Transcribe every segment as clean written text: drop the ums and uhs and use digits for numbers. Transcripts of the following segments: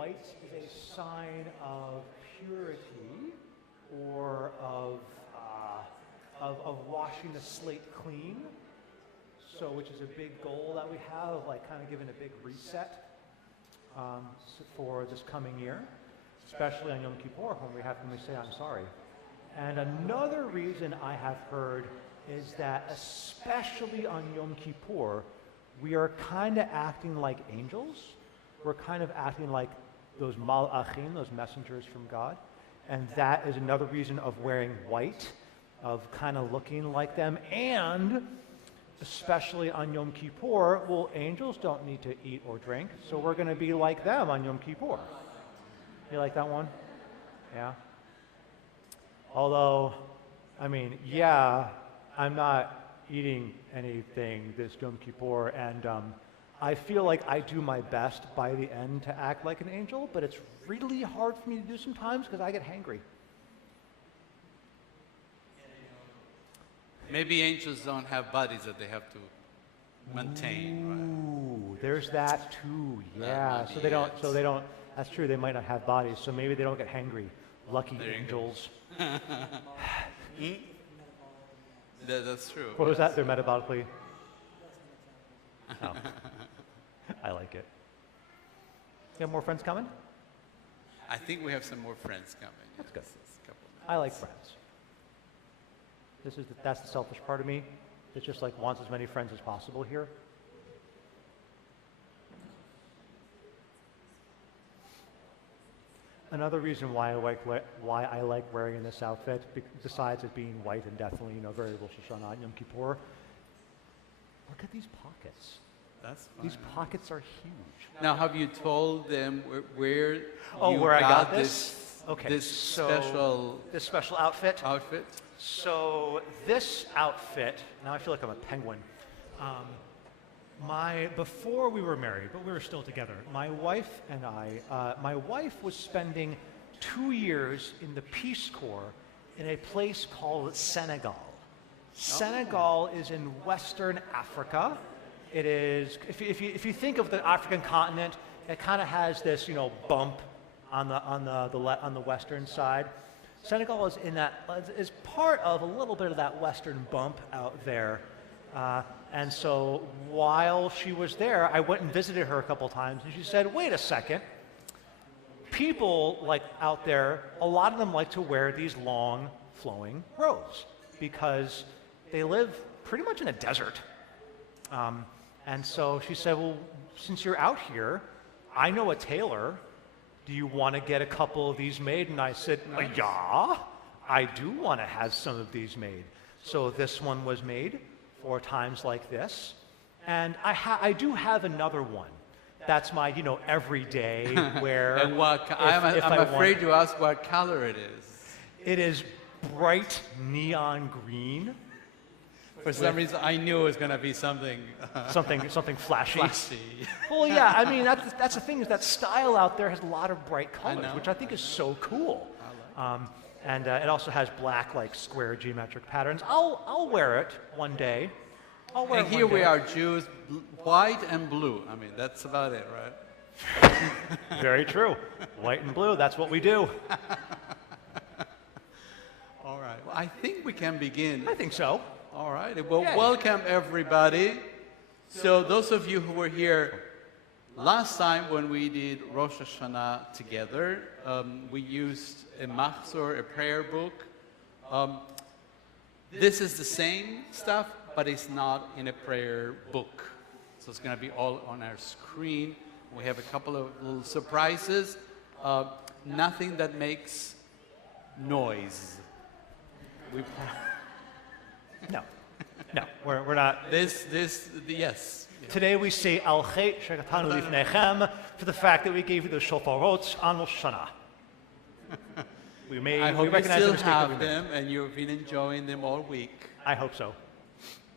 white is a sign of purity or of washing the slate clean. So, which is a big goal that we have, like kind of giving a big reset for this coming year, especially on Yom Kippur when we say I'm sorry. And another reason I have heard is that especially on Yom Kippur, we are kind of acting like angels. We're kind of acting like those malachim, those messengers from God. And that is another reason of wearing white, of kind of looking like them. And especially on Yom Kippur, well, angels don't need to eat or drink, so we're going to be like them on Yom Kippur. You like that one? Yeah? Although, I mean, yeah, I'm not eating anything this Yom Kippur, and I feel like I do my best by the end to act like an angel, but it's really hard for me to do sometimes because I get hangry. Maybe angels don't have bodies that they have to maintain. Ooh, right? There's that too. Yeah. So they don't. That's true. They might not have bodies, so maybe they don't get hangry. Lucky angels. That's true. What was that? They're metabolically. Oh. I like it. You have more friends coming? I think we have some more friends coming. That's good. I like friends. That's the selfish part of me. It just like wants as many friends as possible here. Another reason why I like wearing this outfit, besides it being white and definitely very Rosh Hashanah and Yom Kippur, look at these pockets. That's fine. These pockets are huge. Now, have you told them where I got this? Okay. This special outfit. Outfit. So this outfit. Now I feel like I'm a penguin. Before we were married, but we were still together, my wife and I, my wife was spending 2 years in the Peace Corps in a place called Senegal. Senegal is in Western Africa. It is, if you think of the African continent, it kind of has this, bump on the western side. Senegal is part of a little bit of that western bump out there. And so while she was there, I went and visited her a couple times, and she said, wait a second, people like out there, a lot of them like to wear these long flowing robes because they live pretty much in a desert. And so she said, well, since you're out here, I know a tailor. Do you want to get a couple of these made? And I said, yeah, I do want to have some of these made. So this one was made for times like this. And I do have another one. That's my, everyday wear. And I'm afraid to ask what color it is. It is bright neon green. For some reason, I knew it was going to be something flashy. Flashy. Well, yeah. I mean, that's the thing is that style out there has a lot of bright colors, which I think is so cool. And it also has black, like square geometric patterns. I'll wear it one day. And here we are, Jews, white and blue. I mean, that's about it, right? Very true. White and blue. That's what we do. All right. Well, I think we can begin. I think so. All right. Well, welcome everybody. So those of you who were here last time when we did Rosh Hashanah together, we used a machzor, a prayer book. This is the same stuff, but it's not in a prayer book. So it's going to be all on our screen. We have a couple of little surprises. Nothing that makes noise. No, we're not. Yes. Today we say Al Chet Shekatanu Lifnechem for the fact that we gave you the shofarot on Rosh Hashanah. I hope you still have them and you've been enjoying them all week. I hope so.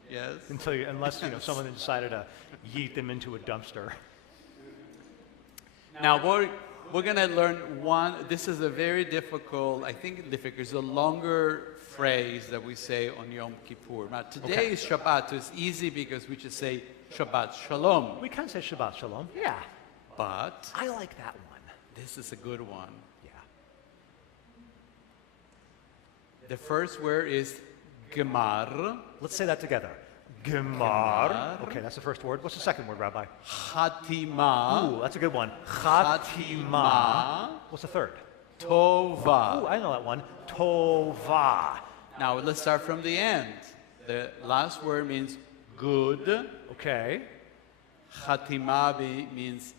Yes. Unless someone decided to yeet them into a dumpster. Now we're going to learn one. This is a very difficult. It's a longer phrase that we say on Yom Kippur. Now today is Shabbat, so it's easy because we just say Shabbat Shalom. We can say Shabbat Shalom. Yeah. But I like that one. This is a good one. Yeah. The first word is gemar, Let's say that together. Gemar. Okay, that's the first word. What's the second word, Rabbi? chatima, Ooh, that's a good one. Chatima. What's the third? tova. Ooh, I know that one. Tova. Now let's start from the end. The last word means good. Okay. Chatima means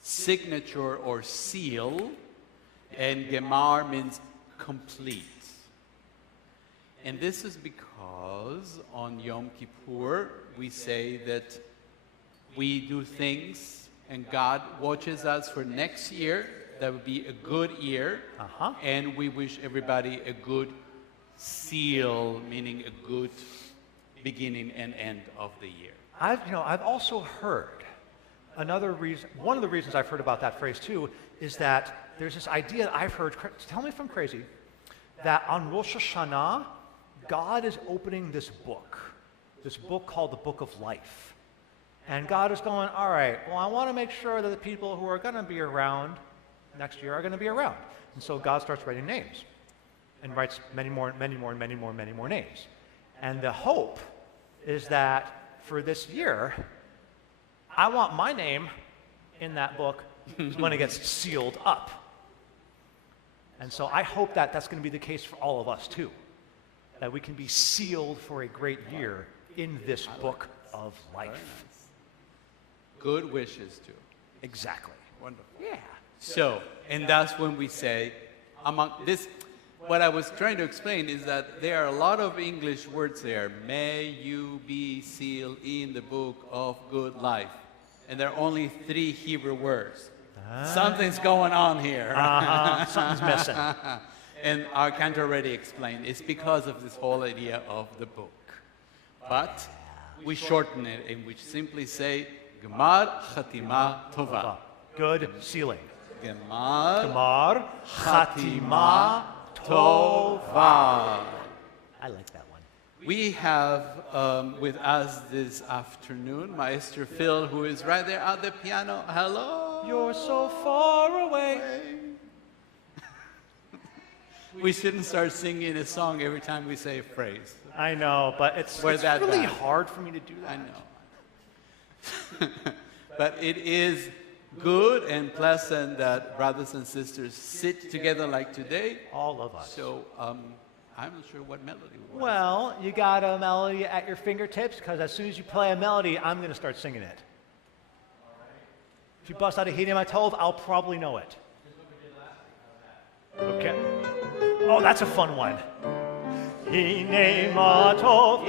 signature or seal. And gemar means complete. And this is because on Yom Kippur we say that we do things and God watches us for next year. That would be a good year. And we wish everybody a good seal, meaning a good beginning and end of the year. I've also heard another reason. One of the reasons I've heard about that phrase too is that there's this idea that I've heard. Tell me if I'm crazy. That on Rosh Hashanah, God is opening this book called the Book of Life, and God is going, all right. Well, I want to make sure that the people who are going to be around next year are going to be around, and so God starts writing names, and writes many more names, and the hope is that for this year, I want my name in that book when it gets sealed up. And so I hope that that's going to be the case for all of us too, that we can be sealed for a great year in this book of life. Good wishes too. Exactly. Wonderful. Yeah. So, and that's when we say, among this, what I was trying to explain is that there are a lot of English words there. May you be sealed in the book of good life. And there are only 3 Hebrew words. Something's going on here. Something's missing. And our cantor already explained, it's because of this whole idea of the book. But we shorten it and we simply say, Gemar Chatima Tova. Good sealing. Gemar Chatima Tova. I like that one. We have with us this afternoon Maestro Phil, who is right there at the piano. Hello. You're so far away. We shouldn't start singing a song every time we say a phrase. I know, but it's really bad. hard for me to do that. I know. But it is good and pleasant that brothers and sisters sit together like today. All of us. So I'm not sure what melody we want. Well, you got a melody at your fingertips, because as soon as you play a melody, I'm going to start singing it. If you bust out a Hine Matov, I'll probably know it. Okay. Oh, that's a fun one. Hine Matov,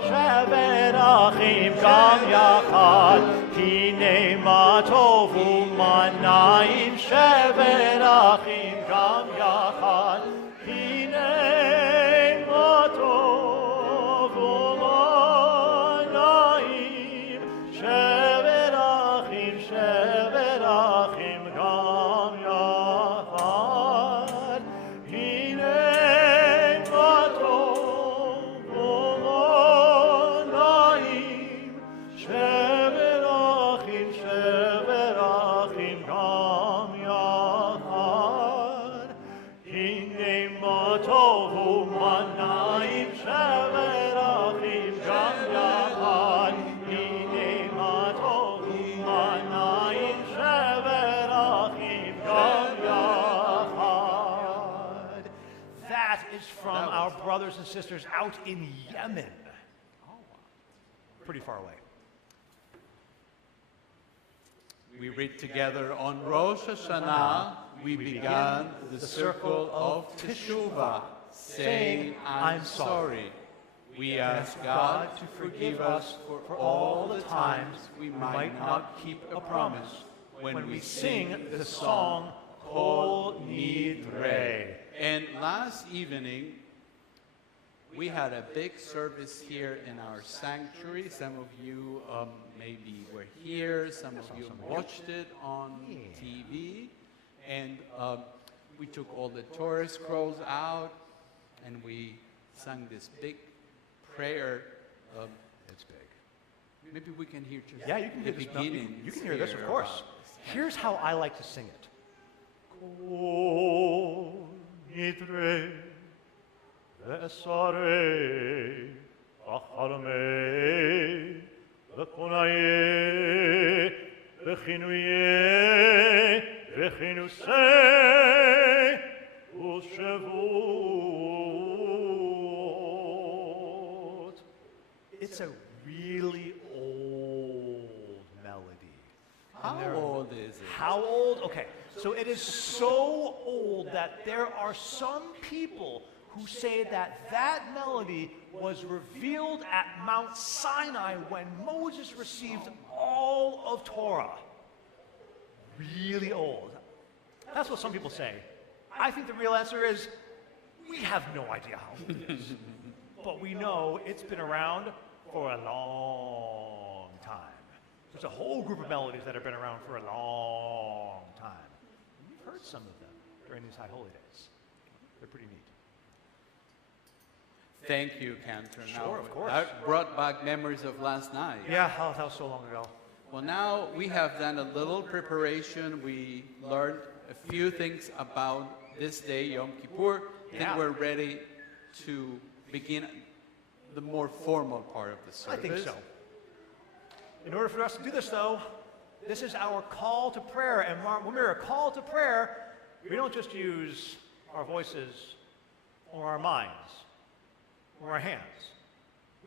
Shevet Achim Gam Yachad. Hine Matov, Umanayim Shevet Achim Gam Yachad. Hine Matov, Umanayim Shevet Achim Gam Yachad. Hine Matov, Umanayim Shevet Achim Gam Yachad. Hine Matov, Umanayim Shevet Achim Gam Yachad. Hine Matov, Umanayim Shevet Achim Gam Yachad. That is from our brothers and sisters out in Yemen. Pretty far away. We read together on Rosh Hashanah, we began the circle of Teshuvah, saying, I'm sorry. We ask God to forgive us for all the times we might not keep a promise when we sing the song Kol Nidre. And last evening, we had a big service here in our sanctuary. Some of you maybe were here. Some of you watched it on TV. And we took all the Torah scrolls out, and we sang this big prayer. It's big. Maybe we can hear just Yeah, you can the hear this. beginning. You can hear this, of course. Here's how I like to sing it. Kol nidre ve'esarei v'chalmei v'konayei v'chinuyei v'chinusei u'shevut. It's a really old melody. How old is it? How old? Okay, so it is so old that there are some people who say that that melody was revealed at Mount Sinai when Moses received all of Torah. Really old. That's what some people say. I think the real answer is we have no idea how old it is. But we know it's been around for a long time. There's a whole group of melodies that have been around for a long time. We've heard some of them during these High Holy Days. They're pretty neat. Thank you, Cantor. Sure, of course. That brought back memories of last night. Yeah, that was so long ago. Well, now we have done a little preparation. We learned a few things about this day, Yom Kippur. I think Yeah. we're ready to begin the more formal part of the I service. think so. In order for us to do this, though, this is our call to prayer. And when we're a call to prayer, we don't just use our voices or our minds or our hands.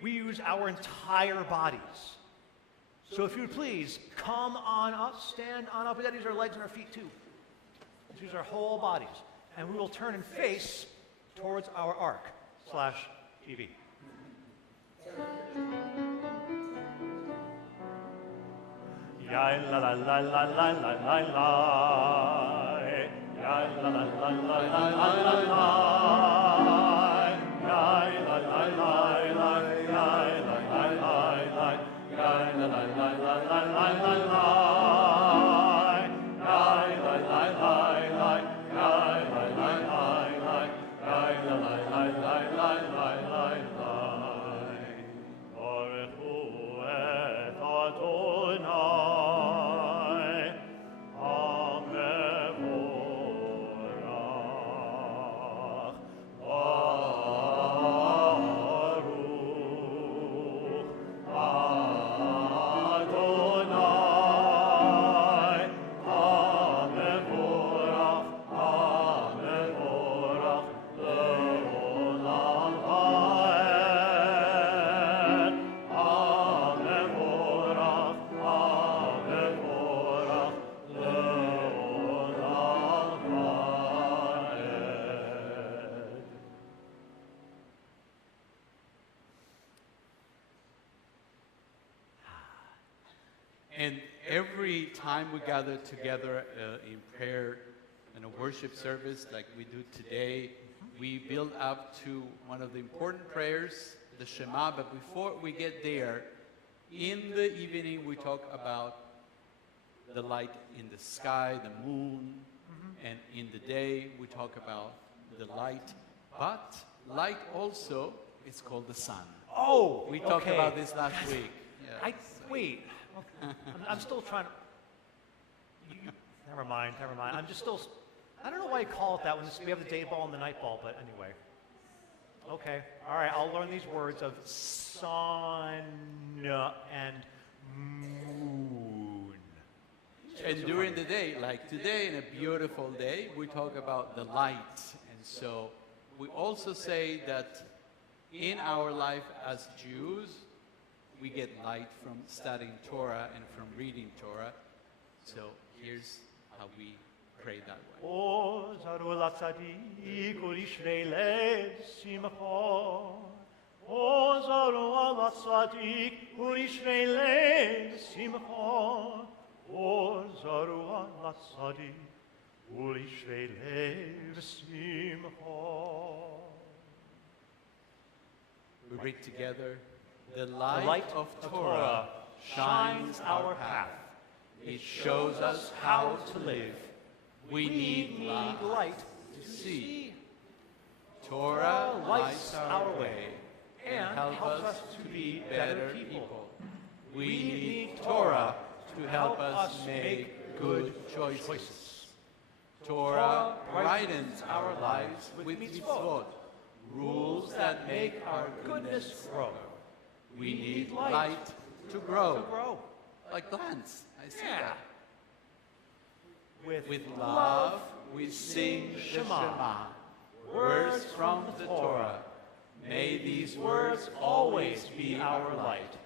We use our entire bodies. So if you would please, come on up, stand on up. We got to use our legs and our feet too. Let's use our whole bodies. And we will turn and face towards our ark/TV. Ya la la la la la la la la. Ya la la la la la la la la. Ya la la la la. Ya la la la la. Ya la la la la la la la la. Ya la la la la. Ya la la la la. Ya la la la la la la la. Baruch hu et Adonai. And every time we gather together in prayer in a worship service like we do today, we build up to one of the important prayers, the Shema. But before we get there, in the evening we talk about the light in the sky, the moon, and in the day we talk about the light. But light also is called the sun. Oh, We talked okay. about this last week. Yeah. Wait. I'm still trying to. Never mind. I'm just still. I don't know why you call it that when we have the day ball and the night ball, but anyway. Okay. All right. I'll learn these words of sun and moon. And during the day, like today, in a beautiful day, we talk about the light. And so we also say that in our life as Jews, we get light from studying Torah and from reading Torah. So here's how we pray that way. O zaru la tzadik u'lishrei lev simcha. O zaru la tzadik u'lishrei lev simcha. O zaru la tzadik u'lishrei lev simcha. We read together. The The light of Torah shines our path. It shows us how to live. We need light to see. Torah lights our way and helps us to be better people. We need Torah to help us make good choices. Torah brightens our lives with mitzvot, rules that make our goodness grow. We need light to grow, like plants. I see that. With love, we sing the Shema, words from the Torah. May these words always be our light.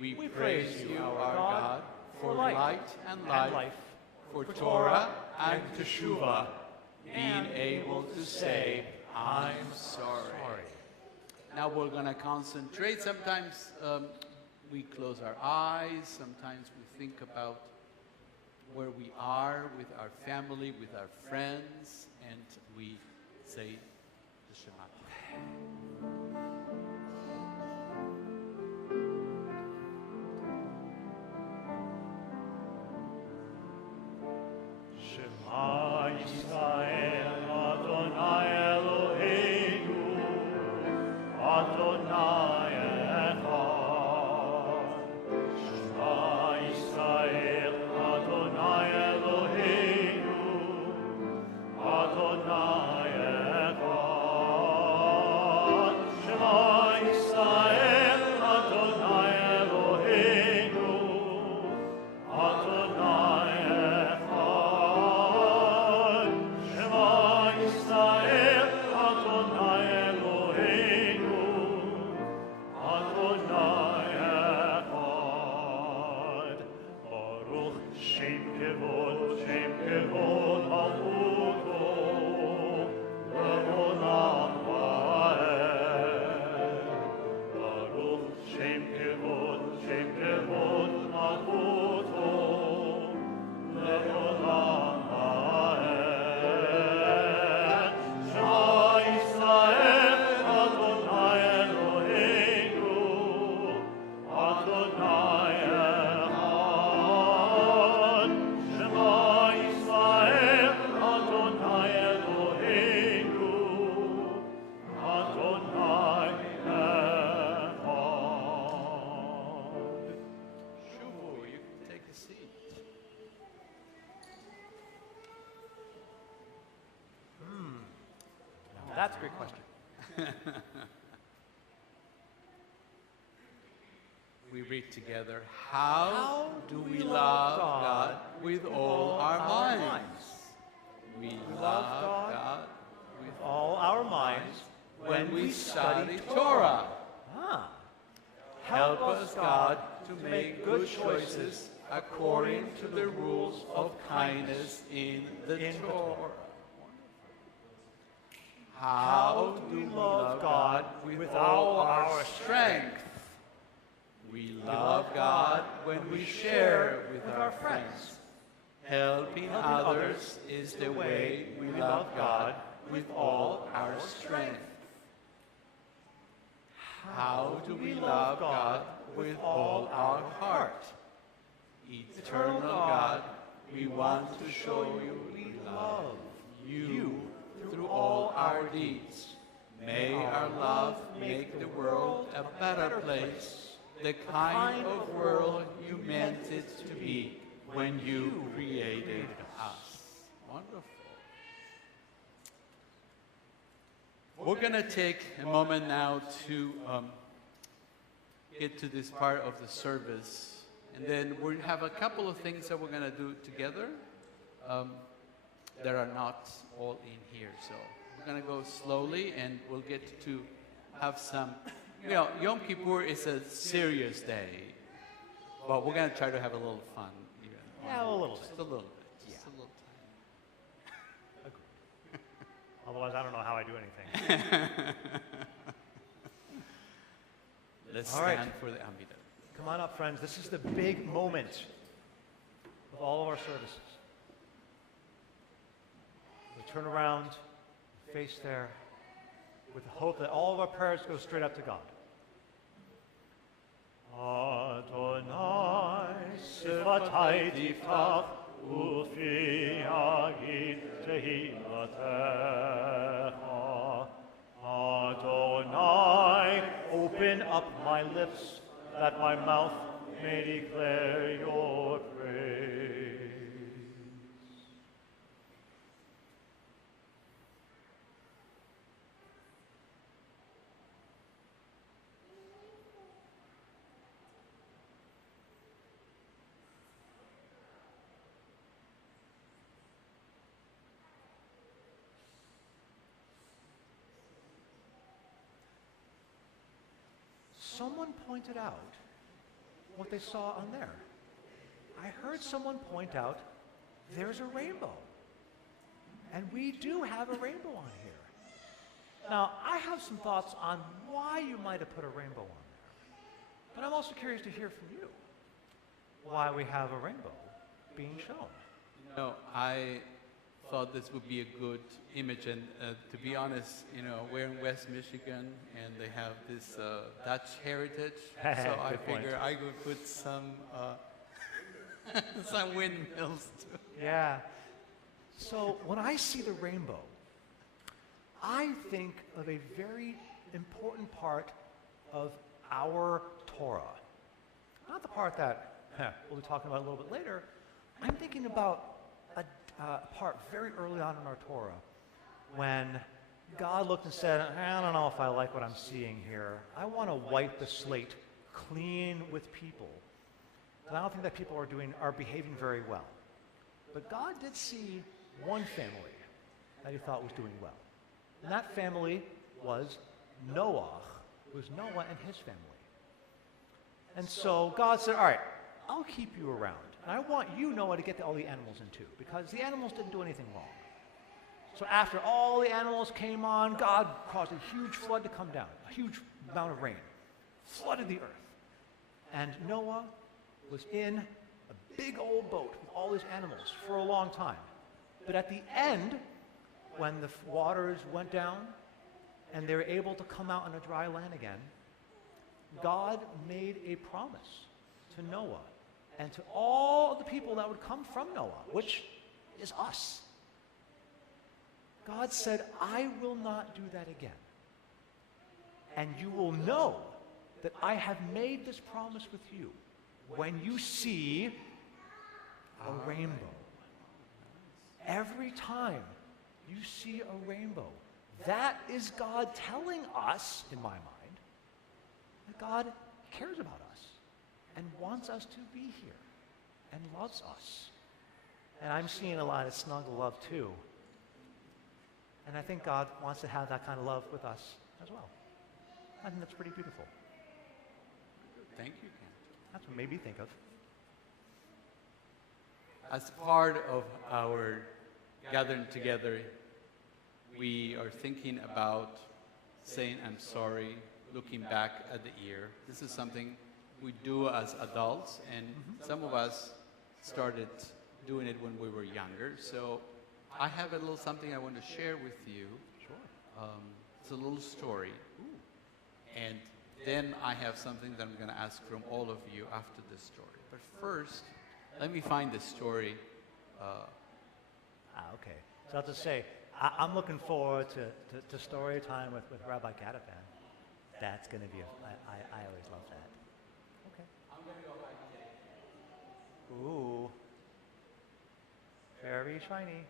We praise you, our God, for light and life, for Torah and Teshuvah, being able to say, I'm sorry. Now we're going to concentrate. Sometimes we close our eyes. Sometimes we think about where we are with our family, with our friends, and we say the Shema. Shema Yisrael, Adonai Eloheinu, Adonai Echad. Shema Yisrael, Adonai Eloheinu, Adonai Echad. Shema Yisrael, Adonai Eloheinu, Adonai Echad. Shema Yisrael, Adonai Eloheinu, Adonai Echad. Baruch Shem Kevod Malchuto, Le'olam Va'ed. Baruch Shem Kevod Malchuto, Le'olam Va'ed. Shema Yisrael, Adonai Eloheinu, Adonai Echad. Shema Yisrael, Adonai Eloheinu, Adonai Echad. Shuvu, you can take a seat. That's a great question. We read together, how do we love God with all our minds? We love God with All our minds when we study Torah. Ah. Help us, God, to make good choices according to the rules of kindness in the Torah. How do we love God with all our strength? We love God when we share with our friends. Helping others is the way we love God with all our strength. How do we love God with all our heart? Eternal God, we want to show you we love you through all our deeds. May our love make the world a better place, the kind of world you meant it to be when you created us. Wonderful. We're going to take a moment now to get to this part of the service. And then we have a couple of things that we're going to do together that are not all in here. So we're going to go slowly and we'll get to have some, you know, Yom Kippur is a serious day, but we're going to try to have a little fun. Even Yeah, a little just bit. a little bit. Yeah. Just a little Otherwise, I don't know how I do anything. Let's All right. stand for the Amidah. Come on up, friends. This is the big moment of all of our services. We turn around, face there, with the hope that all of our prayers go straight up to God. Adonai Sivatai Tiftach Ufi Agid Tehilatecha. Adonai, Open up my lips, that my mouth may declare your praise. someone pointed out what they saw on there. I heard someone point out there's a rainbow. And we do have a rainbow on here. Now, I have some thoughts on why you might have put a rainbow on there. But I'm also curious to hear from you why we have a rainbow being shown. No, I thought this would be a good image, and to be honest, we're in West Michigan, and they have this Dutch heritage, so I Good point. figure I could put some some windmills too. Yeah. So when I see the rainbow, I think of a very important part of our Torah. Not the part that we'll be talking about a little bit later. I'm thinking about a part very early on in our Torah when God looked and said, I don't know if I like what I'm seeing here. I want to wipe the slate clean with people. And I don't think that people are behaving very well. But God did see one family that he thought was doing well. And that family was Noah. It was Noah and his family. And so God said, all right, I'll keep you around. And I want you, Noah, to get all the animals in too, because the animals didn't do anything wrong. So after all the animals came on, God caused a huge flood to come down, a huge amount of rain, flooded the earth. And Noah was in a big old boat with all these animals for a long time. But at the end, when the waters went down and they were able to come out on a dry land again, God made a promise to Noah and to all the people that would come from Noah, which is us. God said, I will not do that again. And you will know that I have made this promise with you when you see a rainbow. Every time you see a rainbow, that is God telling us, in my mind, that God cares about us and wants us to be here and loves us. And I'm seeing a lot of snuggle love too. And I think God wants to have that kind of love with us as well. I think that's pretty beautiful. Thank you, Ken. That's what made me think of. As part of our gathering together, we are thinking about saying I'm sorry, looking back at the year. This is something we do as adults, and some of us started doing it when we were younger. So I have a little something I want to share with you. Sure. It's a little story. And then I have something that I'm going to ask from all of you after this story. But first, let me find this story. Okay. So I'll just say, I'm looking forward to story time with Rabbi Katapan. That's going to be, I always love that. Okay. I'm going to go back and take Ooh. Very shiny.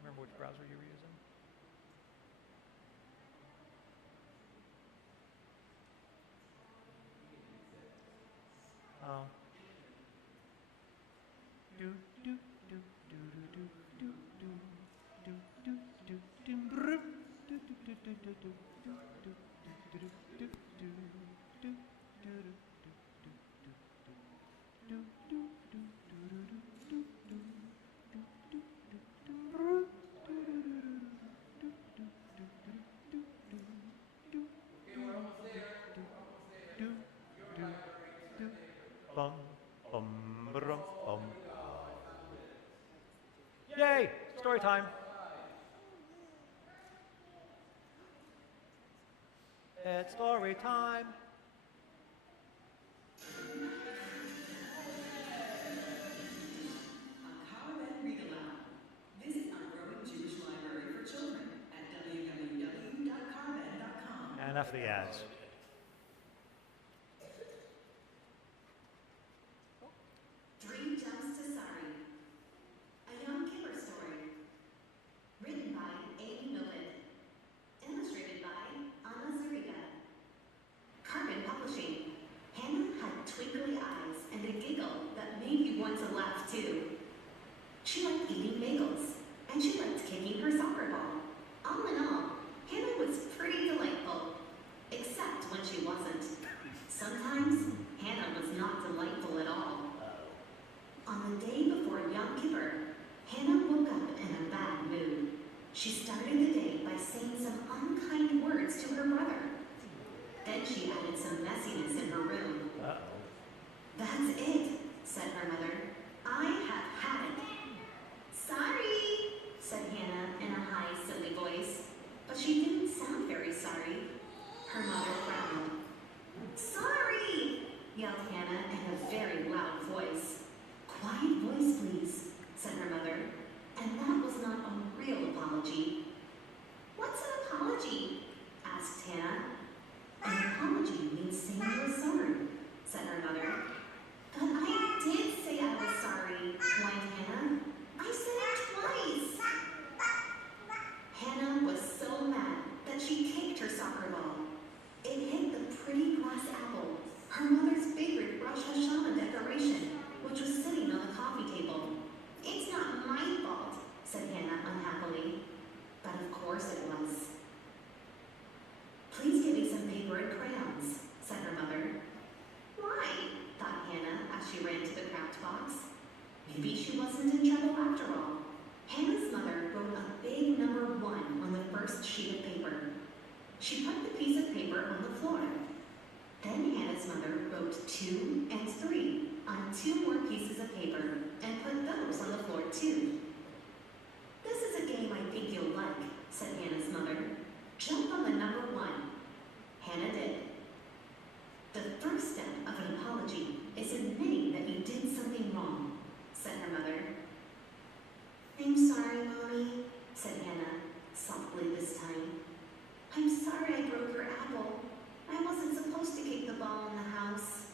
Remember which browser you were using? Oh. Do do do do do do do do do do do brum. Do do do do do do do do do do do do do do bum bum brum bum. Yay! Story time. It's story time. Visit our growing Jewish library for children at www.carved.com. Enough of the ads. Three Jumps to Sari, a Yom Kippur story. Written by Amy Novick. Illustrated by Anna Zuriga. Then she added some messiness in her room. Uh-oh. That's it, said her mother. I have had it. Sorry, said Hannah in a high, silly voice. But she didn't sound very sorry. Her mother frowned. Sorry, yelled Hannah in a very loud voice. Quiet voice, please, said her mother. And that was not a real apology. What's an apology? Asked Hannah. An apology means saying you're sorry, said her mother. But I did say I was sorry, whined Hannah. I said it twice. Hannah was so mad that she kicked her soccer ball. It hit the pretty glass apple, her mother's favorite Rosh Hashanah decoration, which was sitting on the coffee table. It's not my fault, said Hannah unhappily. But of course it was. Please give me some paper and crayons, said her mother. Why? Thought Hannah as she ran to the craft box. Maybe she wasn't in trouble after all. Hannah's mother wrote a big number 1 on the first sheet of paper. She put the piece of paper on the floor. Then Hannah's mother wrote 2 and 3 on 2 more pieces of paper and put those on the floor too. This is a game I think you'll like, said Hannah's mother. Jump on the number 1. Hannah did. The first step of an apology is admitting that you did something wrong, said her mother. I'm sorry, Mommy, said Hannah, softly this time. I'm sorry I broke your apple. I wasn't supposed to kick the ball in the house.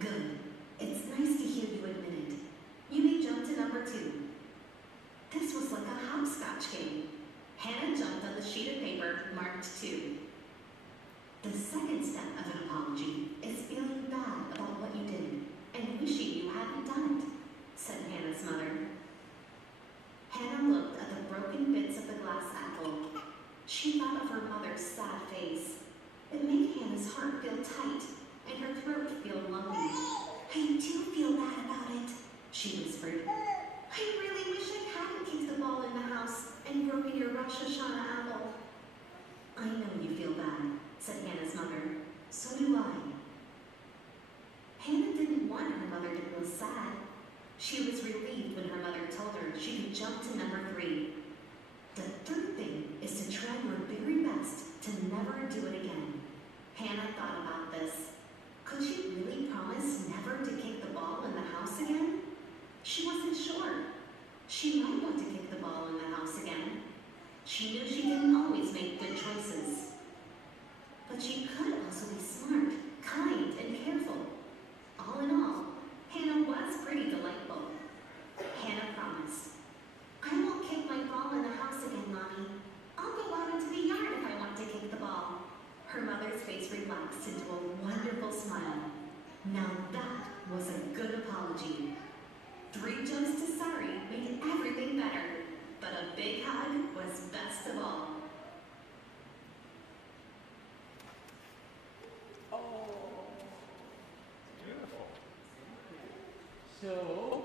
Good. It's nice to hear you admit it. You may jump to number 2. This was like a hopscotch game. Hannah jumped on the sheet of paper marked 2. The second step of an apology is feeling bad about what you did and wishing you hadn't done it, said Hannah's mother. Hannah looked at the broken bits of the glass apple. She thought of her mother's sad face. It made Hannah's heart feel tight and her throat feel lumpy. I do feel bad about it, she whispered. I really wish I hadn't kicked the ball in the house and broken your Rosh Hashanah apple. I know you feel bad, said Hannah's mother. So do I. Hannah didn't want her mother to feel sad. She was relieved when her mother told her she could jump to number 3. The third thing is to try your very best to never do it again. Hannah thought about this. Could she really promise never to kick the ball in the house again? She wasn't sure. She might want to kick the ball in the house again. She knew she didn't always make good choices. But she could also be smart, kind, and careful. All in all, Hannah was pretty delightful. Hannah promised. I won't kick my ball in the house again, Mommy. I'll go out into the yard if I want to kick the ball. Her mother's face relaxed into a wonderful smile. Now that was a good apology. 3 jumps to sorry made everything better, but a big hug was best of all. Beautiful. So,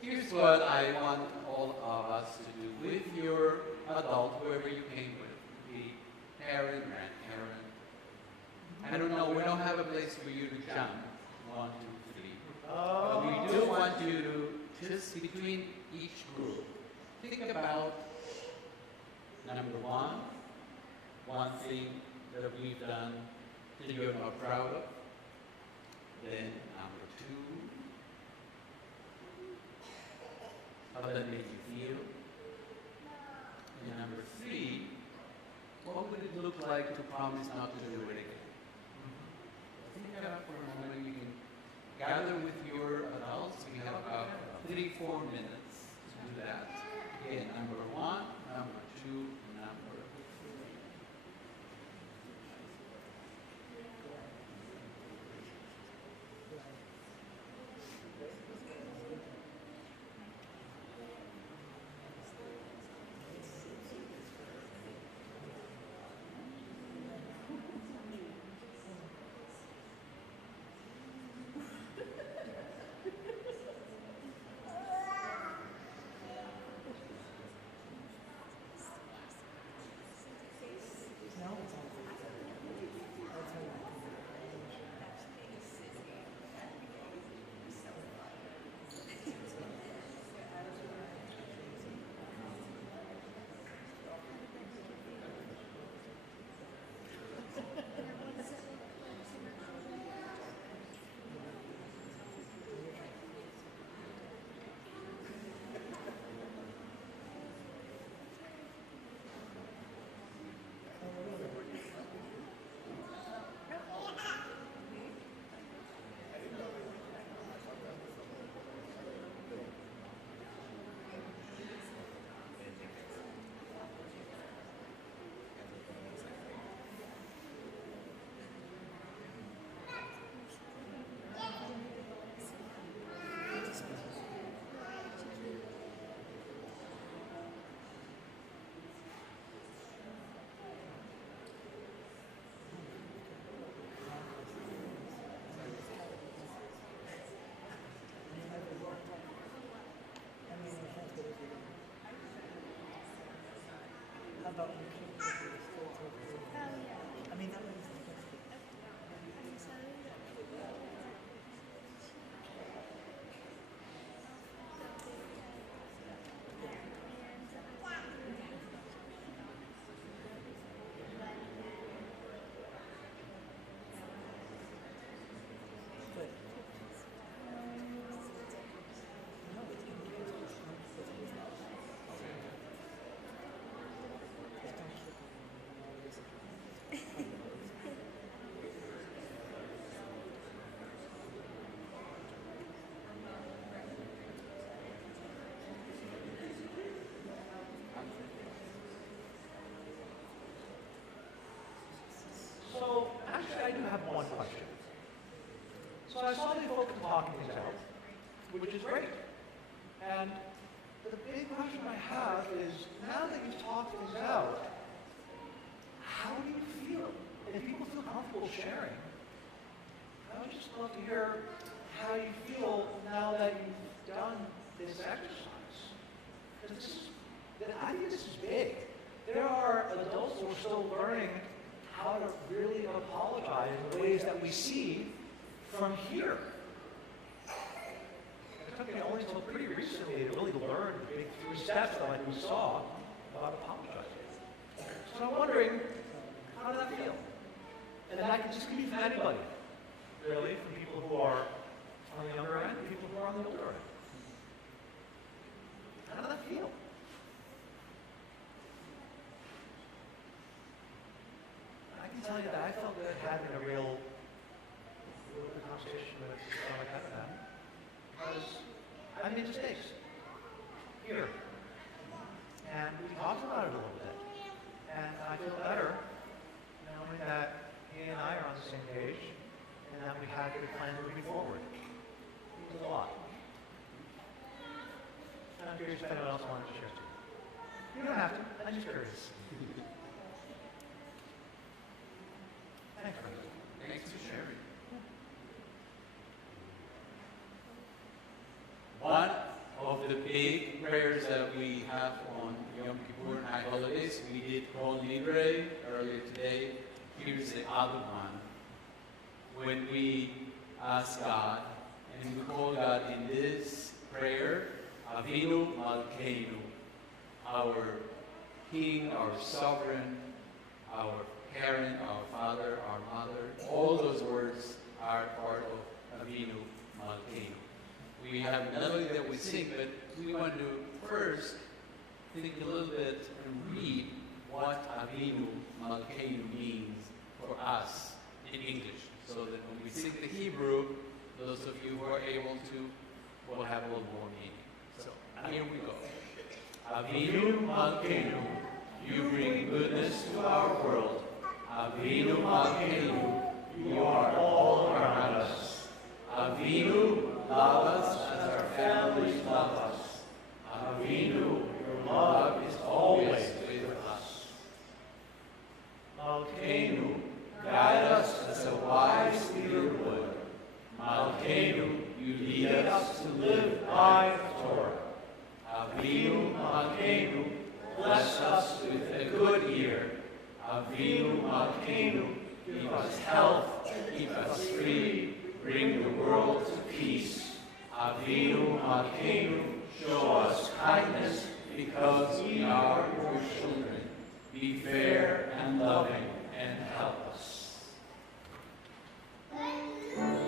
here's what I want all of us to do with your adult, whoever you came with, the parent, grandparent. I don't know, we don't have a place for you to jump, 1, 2, 3. But we do want you to, just between each group, think about number 1 thing that we've done that you're not proud of. Then number 2, how that made you feel. And number 3, what would it look like to promise not to do it again? Think about for a moment. You can gather with your adults. We have about 3-4 minutes to do that. Again, number 1, number 2, number 3. about your kids if you were still talking. I mean, that was the best. Good. No, it's going to be just So, actually, I do have one question. So I saw you folks talking things out, which is great. And the big question I have is, now that you've talked things out, how do you feel? If people feel comfortable sharing, I would just love to hear how you feel now that you've done this exercise. Because I think this is big. There are adults who are still learning how to really apologize in ways that we see from here. It took me only until pretty recently to really learn the big 3 steps that like we saw about apologizing. So I'm wondering, how did that feel? And that can be from anybody, really, from people who are on the younger end, and people who are on the older end. How did that feel? I can tell you that I felt good having a real conversation with someone like that with them, because I made mistakes here, and we talked about it a little bit, and I feel better knowing that he and I are on the same page, and that we had a good plan moving forward. It means a lot. And I'm curious if anyone else wanted to share too. You don't have to. I'm just curious. Thanks, Chris. Thanks for sharing. One of the big prayers that we have on Yom Kippur and High Holidays, we did Kol Nidre earlier today. Here's the other one. When we ask God, and we call God in this prayer, Avinu Malkeinu, our King, our Sovereign, our Parent, our Father, our Mother. All those words are part of Avinu Malkeinu. We have a melody that we sing, but we want to first think a little bit and read what Avinu Malkeinu means for us in English, so that when we sing the Hebrew, those of you who are able to will have a little more meaning. So here we go. Avinu Malkeinu, you bring goodness to our world. Avinu Malkeinu, you are all around us. Avinu, love us as our families love us. Avinu, your love is always with us. Malkeinu, guide us as a wise leader would. Malkeinu, you lead us to live by the Torah. Avinu Malkeinu, bless us with a good ear. Avinu Malkeinu, give us health, keep us free, bring the world to peace. Avinu Malkeinu, show us kindness because we are your children. Be fair and loving and help us. Amen.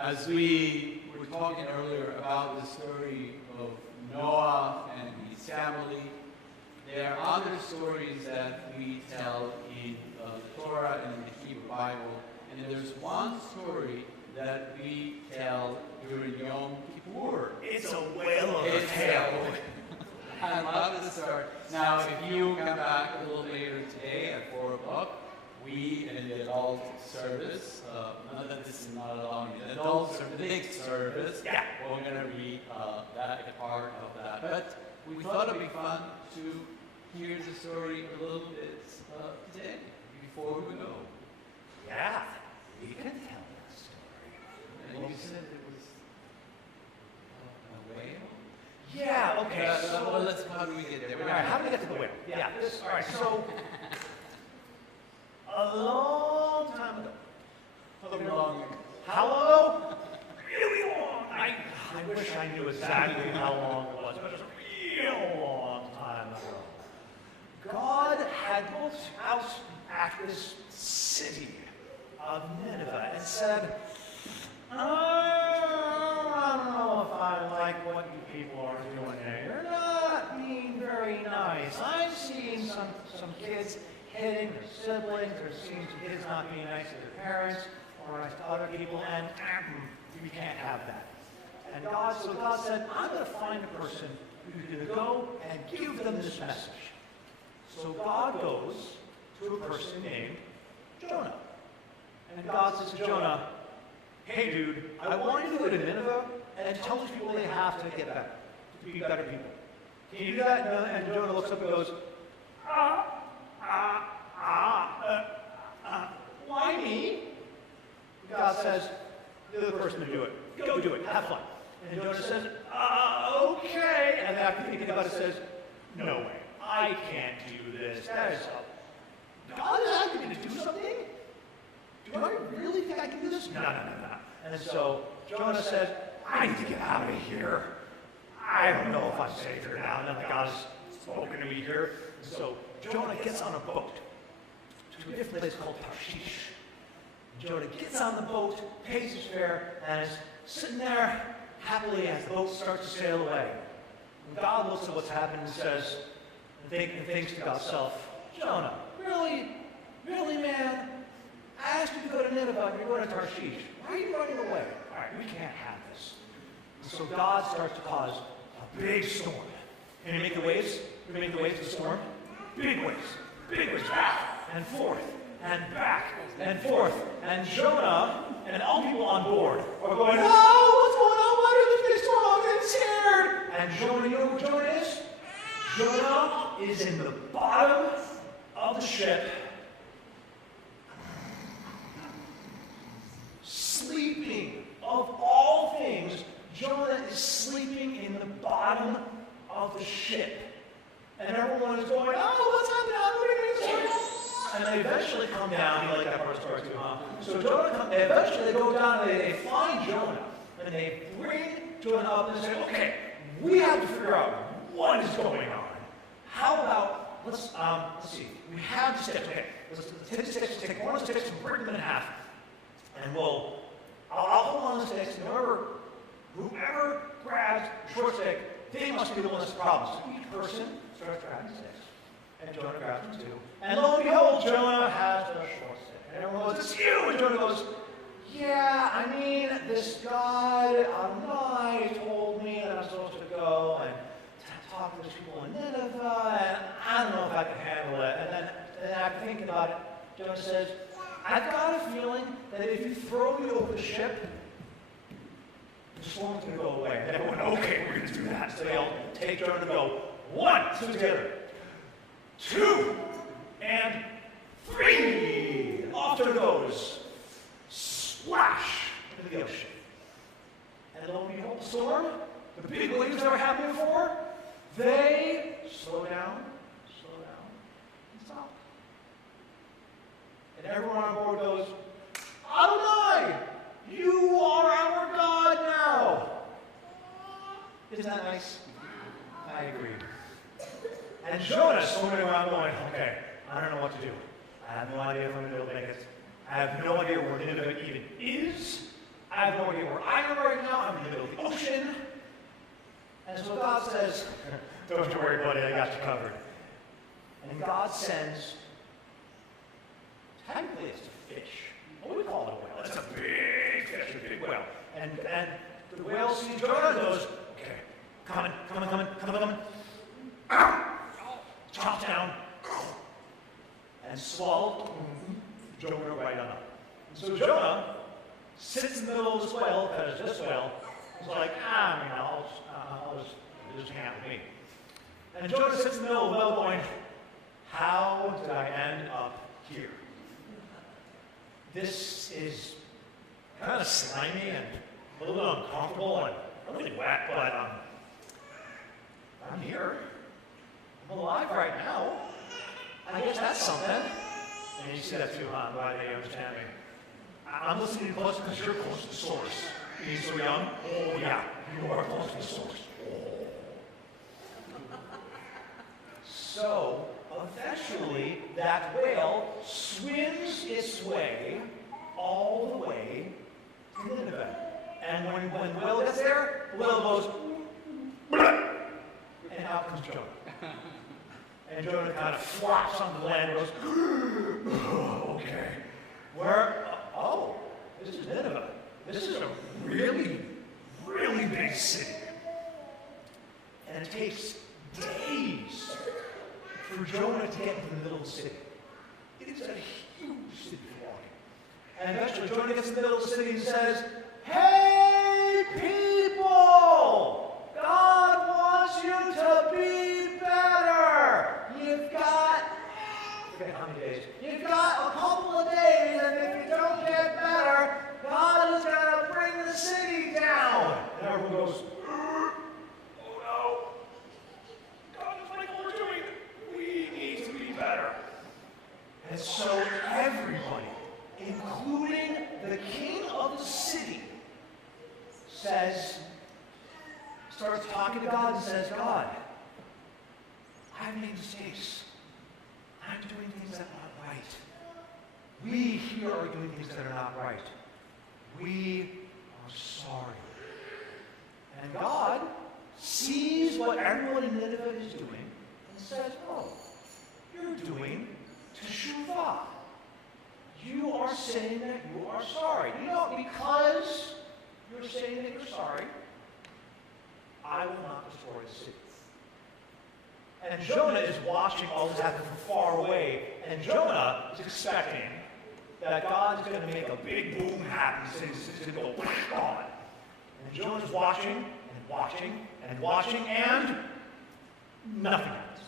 As we were talking earlier about the story of Noah and his family, there are other stories that we tell in the Torah and in the Hebrew Bible. And there's one story that we tell during Yom Kippur. It's a whale of a tale. I love the story. Now, if you come back a little later today at 4 o'clock, we in the adult service, not that this is not allowed in the adult service, the big service, Yeah. we're going to read that a part of that. But we thought it'd be fun to hear the story a little bit today before we go. Yeah, we can tell that story. And you said it was a whale? Yeah, okay. Well, how do we get there? All right, how do we get to the whale? Yeah, all right, so a long time ago. How long ago? Really long. I wish I knew exactly how long it was, but it was a real long time ago. God had looked out at this city of Nineveh and said, I don't know if I like what you people are doing here. You're not being very nice. I've seen some kids hitting their siblings, or seen some kids not being nice to their parents or nice to other people, and we can't have that. And so God said, I'm going to find a person who's going to go and give them this message. So God goes to a person named Jonah. And God says to Jonah, hey dude, I want you to go to Nineveh and tell these people they have to get better, to be better people. Can you do that? And Jonah looks up and goes, why me? God says, you're the person to do it. Go do it. Have fun. And Jonah says, okay. And after thinking about it, says, no way. I can't do this. That is God is asking me to do something? Do I really think I can do this? No. And so Jonah says, I need to get out of here. I don't know if I'm safe here now. Now that God has spoken to me here. And so Jonah gets on a boat to a different place called Tarshish. Jonah gets on the boat, pays his fare, and is sitting there happily as the boat starts to sail away. And God looks at what's happened and says, and thinks to Godself, Jonah, really, man? I asked you to go to Nineveh, and you're going to Tarshish. Why are you running away? All right, we can't have this. And so God starts to cause a big storm. Can you make the waves? Can you make the waves of the storm? Big waves, back and forth, and back and forth. And Jonah and all people on board are going, oh, what's going on? Why is this big storm? I'm getting scared. And Jonah, you know who Jonah is? Jonah is in the bottom of the ship, sleeping. Of all things, Jonah is sleeping in the bottom of the ship. And everyone is going, oh, what's happening? And they eventually come down. You like that part of the story too, huh? So Jonah eventually they go down and they find Jonah. And they bring Jonah up and say, okay, we have to figure out what is going on. How about, let's see, we have the sticks. Okay, let's take the sticks, take one of the sticks and break them in half. And I'll hold on to the sticks, and whoever grabs the short stick, they must be the one that's the problem. So each person starts grabbing sticks. And Jonah grabs them too. And lo and behold, Jonah has the short stick. And everyone goes, it's you! And Jonah goes, yeah, I mean, this God Adonai told me that I'm supposed to go and talk to these people in Nineveh, and I don't know if I can handle it. And then after thinking about it, Jonah says, I've got a feeling that if you throw me over the ship, the storm's going to go away. And everyone, okay, we're going to do that. So they all take Jonah and go, 1, 2 together, 2, and 3. Off Jonah goes, splash into the ocean. And lo and behold, the storm, the big waves that were happening before, they slow down, and stop. And everyone on board goes, Adonai, you are our God now. Isn't that nice? I agree. And Jonah's swimming around going, okay, I don't know what to do. I have no idea if I'm going to be able to make it. I have no idea where Nineveh even is. I I have no idea where I am right now. I'm in the middle of the ocean. And so God says, don't you worry, buddy, I got you covered. And God sends, technically it's a fish. What do we call it, a whale? It's a big fish, a big whale. And the whale sees Jonah and goes, okay, coming. Chomps down and swallows Jonah right on up. And so Jonah sits in the middle of this whale, because this whale is like, I'll just hang out with me. And Jonah sits in the middle of the whale going, how did I end up here? This is kind of slimy and a little uncomfortable and really wet, but I'm here. I'm alive right now. I guess that's something. And you see that too, huh? I'm glad you understand me. I'm listening close because you're close to the source. Being so young? Oh, yeah. You are close to the source. So, eventually, that whale swims its way all the way to Nineveh. And when the whale gets there, the whale goes, and out comes Jonah. And Jonah kind of flops onto the land and goes, okay. This is Nineveh. This is a really, really big city. And it takes days for Jonah to get into the middle of the city. It is a huge city for walking. And eventually Jonah gets in the middle of the city and says, hey, people! God wants you to be better! You've got, I forget how many days, you've got a couple of days, and if you don't get better, God is going to bring the city down. And everyone goes, oh no. God is like, what we're doing. We need to be better. And so everybody, including the king of the city, starts talking to God and says, God, I've made mistakes. I'm doing things that are not right. We here are doing things that are not right. We are sorry. And God sees what everyone in Nineveh is doing and says, oh, you're doing teshuvah. You are saying that you are sorry. You know, because you're saying that you're sorry, I will not destroy the city. And Jonah is watching all this happen from far away, and Jonah is expecting that God is going to make a big boom happen. It's going to go gone. And Jonah's watching and watching and watching, and nothing happens.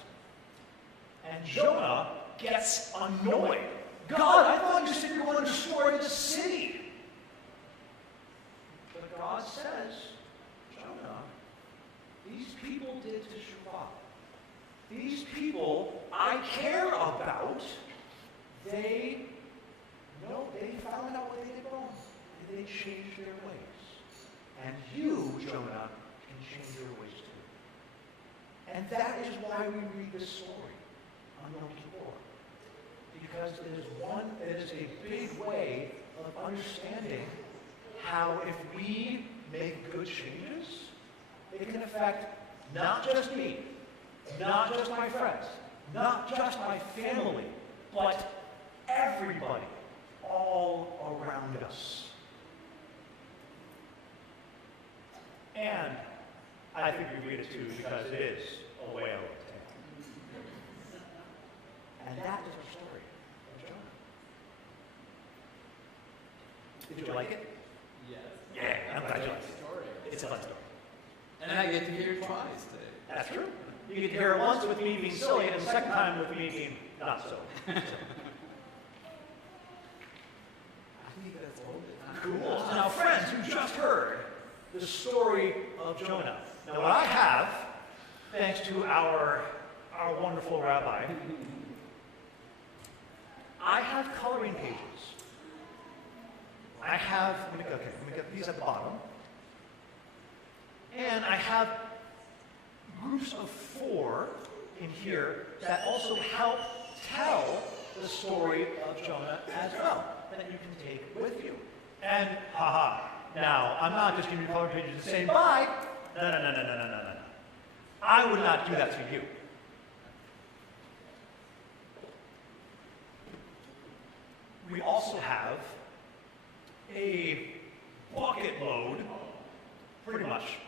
And Jonah gets annoyed. God, I thought you said you were going to destroy the city. But God says, Jonah, these people did teshuvah. These people I care about, they found out what they did wrong. And they changed their ways. And you, Jonah, can change your ways too. And that is why we read this story on Yom Kippur. Because it is a big way of understanding how if we make good changes, it can affect not just me, not just my friends, not just my family, but everybody all around us. And I think we read it too because it is a whale tale. And that is our story of Jonah. Did you like it? Yes. Yeah, I'm glad you liked it. It's a fun story. And I get to hear it twice today. That's true. You get to hear it once with me being silly, and the second time with me being not so. I think that's all the time. Cool. So now, friends, you just heard the story of Jonah. Now, what I have, thanks to our wonderful rabbi, I have coloring pages. I have, let me get these at the bottom. And I have groups of 4 in here that also help tell the story of Jonah as well, that you can take with you. And, haha, Now, I'm not just giving you color pages and saying bye. No, no, no, no, no, no, no, no. I would not do that to you. We also have a bucket load, pretty much,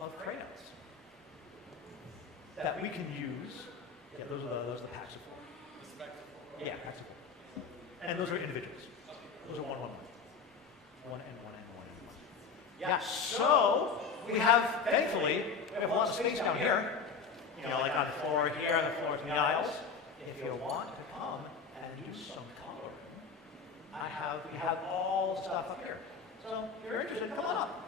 of crayons that we can use. Yeah, those are the packs of four. Yeah, packs of four. And those are individuals. Those are one. One and one and one and one. Yeah, so we have, thankfully, we have lots of space down here. You know, like on the floor here, on the floor to the aisles. If you want to come and do some coloring, we have all the stuff up here. So if you're interested, come on up.